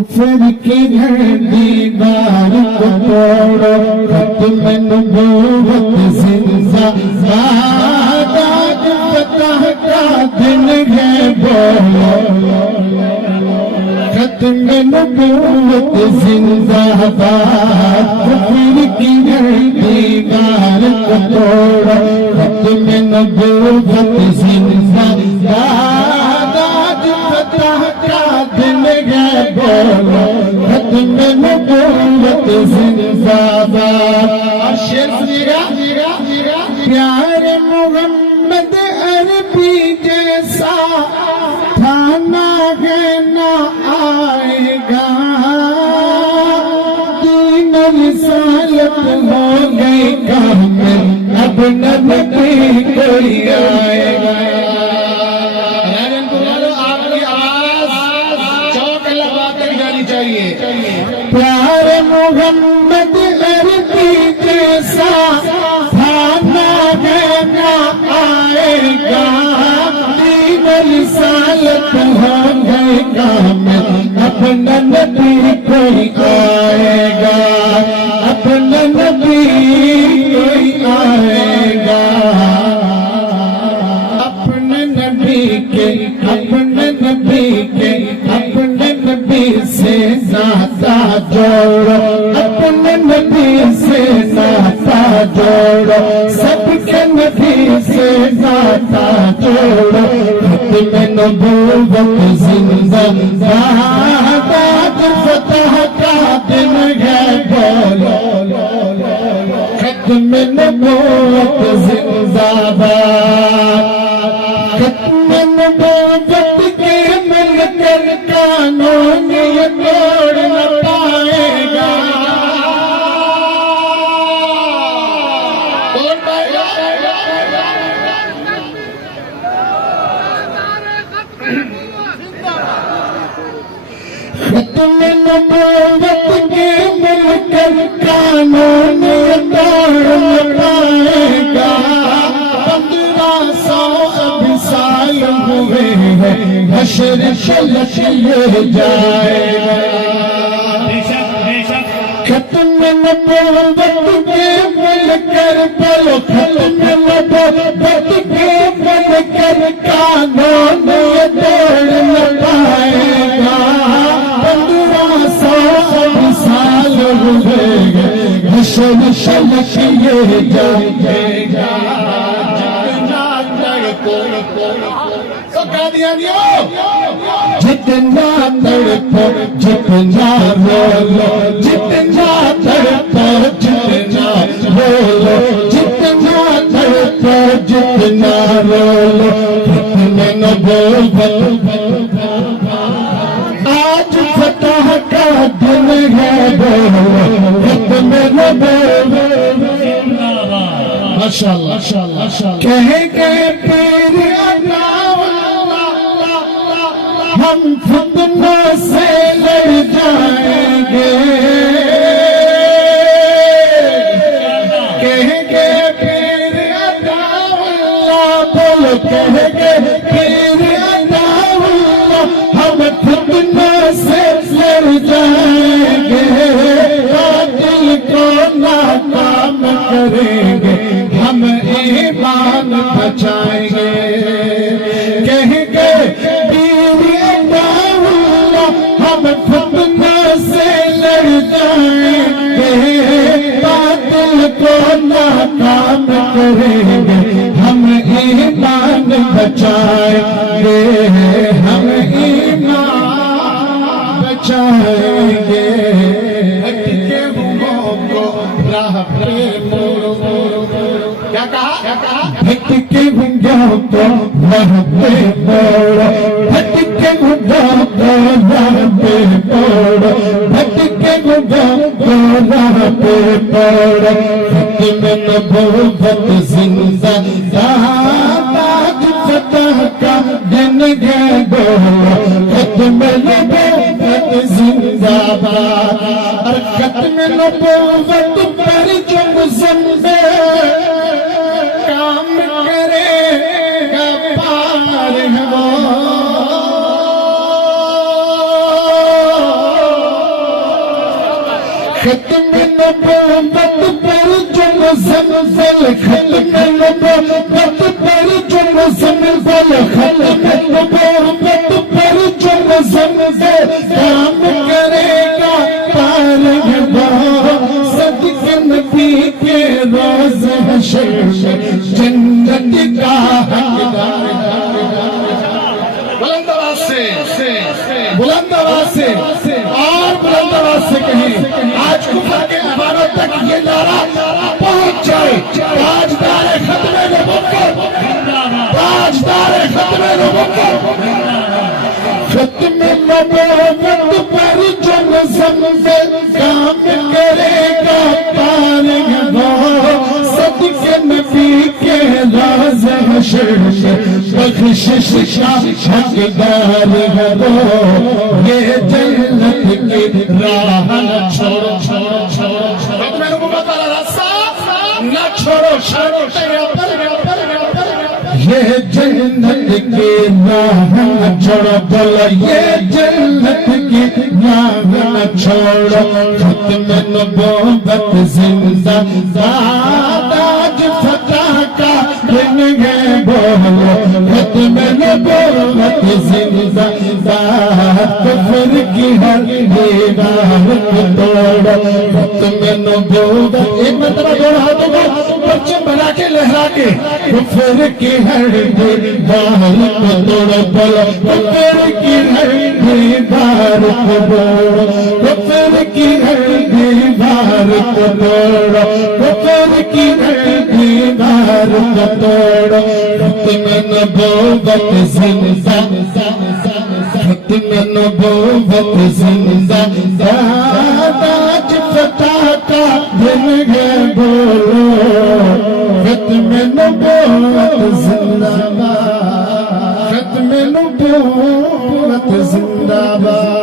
کفر کی ہر دیوار کو توڑو ختم نبوت زندہ باد آج فتح کا دن ہے بولو ختم نبوت زندہ باد کفر کی ہر دیوار کو توڑو ختم نبوت زندہ باد آج فتح کا دن ہے بولو ختم نبوت زندہ باد شیر سنیگا پیارے محمد عربی جیسا تھانا ہے نہ آئے گا دین رسالت ہو گئی کامل اب نبی کوئی آئے گا پیارے محمد عربی جیسا تھانا ہے نہ آئے گا دین رسالت ہو گئے کامل اپنا نبی کوئی آئے گا اپنا نبی کوئی آئے گا اپنے نبی کے اپنے نبی کے اپنے نبی سے ناتا جوڑو اپنے نبی سے ناتا جوڑو سب کے نبی سے ناتا جوڑو ختم نبوت زندہ باد آج فتح کا دن ہے بولو ختم نبوت زندہ باد ختم نبوت کے مل کر قانون یہ توڑ نہ پائے گا ختم نبوت کے مل کر قانون یہ توڑ نہ پائے گا 1500 اب سال ہوئے ہیں حشر شلش یہ جائے گا ختم نبوت کے مل کر بولو ختم نبوت کے مل کر قانون یہ توڑ نہ پائے گا 1500 سال ہوئے ہیں حشر شلش یہ جائے گا جتنا تڑپو جتنا رولو جتنا تڑپو جتنا رولو جتنا تڑپو جتنا رولو ختم نبوت آج فتح کا دن ہے بولو ختم نبوت ماشاءاللہ کہے گئے پیر ہم فتنوں سے لڑ جائیں گے کہیں گے پیر عطا اللہ بولو کہیں گے پیر عطا اللہ ہم فتنوں سے لڑ جائیں گے باطل کو ناکام کریں گے ہم ایمان بچائیں گے کہیں گے ہم فتنہ سے لڑ جائیں گے باطل کو ناکام کریں گے ہم ایمان بچائیں گے ہم ایمان بچائیں گے ہٹ کے ہموں کو راہ پہ موڑو کیا کہا ہٹ کے ہموں کو راہ پہ موڑو ہٹ کے ہموں کو راہ پہ موڑو ہٹ کے ہموں کو راہ پہ موڑو ختم نبوت زندہ باد آج فتح کا دن ہے بولو ختم نبوت زندہ باد اور ختم نبوت پر جو مزمل کام کرے گا پار ہے وہ ختم نبوت پر جو مزمزل ختم نبوت پر جو مزمزل ختم نبوت پر جو مزمزل کام کرے گا پالگا صدق نبی کے روز حشر میں جنت کا حقدار بلند آواز سے اور بلند آواز سے کہیں آج کفر کے دیواروں تک یہ نعرہ پہنچ جائے تاجدار ختم نبوت تاجدار ختم نبوت ختم نبوت پر جو مزمزل کام کرے گا پالگا صدق نبی کے راز حشر میں بخشش کا حقدار ہے وہ یہ جنت کی راہ نہ چھوڑو ختم نبوت والا راستہ نہ چھوڑو یہ جنت کی راہ نہ چھوڑو بولا یہ جنت کی راہ نہ چھوڑو ختم نبوت زندہ باد آج فتح کا دن ہے بولو ختم نبوت زندہ باد کفر کی ہر دیوار کو توڑو ختم نبوت ایک مرتبہ دو ہاتھوں کو پرچم بنا کے لہرا کے کفر کی ہر دیوار کو توڑو بولو کفر کی ہر دیوار کو توڑو کفر کی ہر دیوار کو توڑو کفر کی ہر دیوار کو توڑو ختم نبوت زندہ ختم نبوت زندہ آج فتح کا دن ہے بولو ختم نبوت زندہ باد ختم نبوت زندہ باد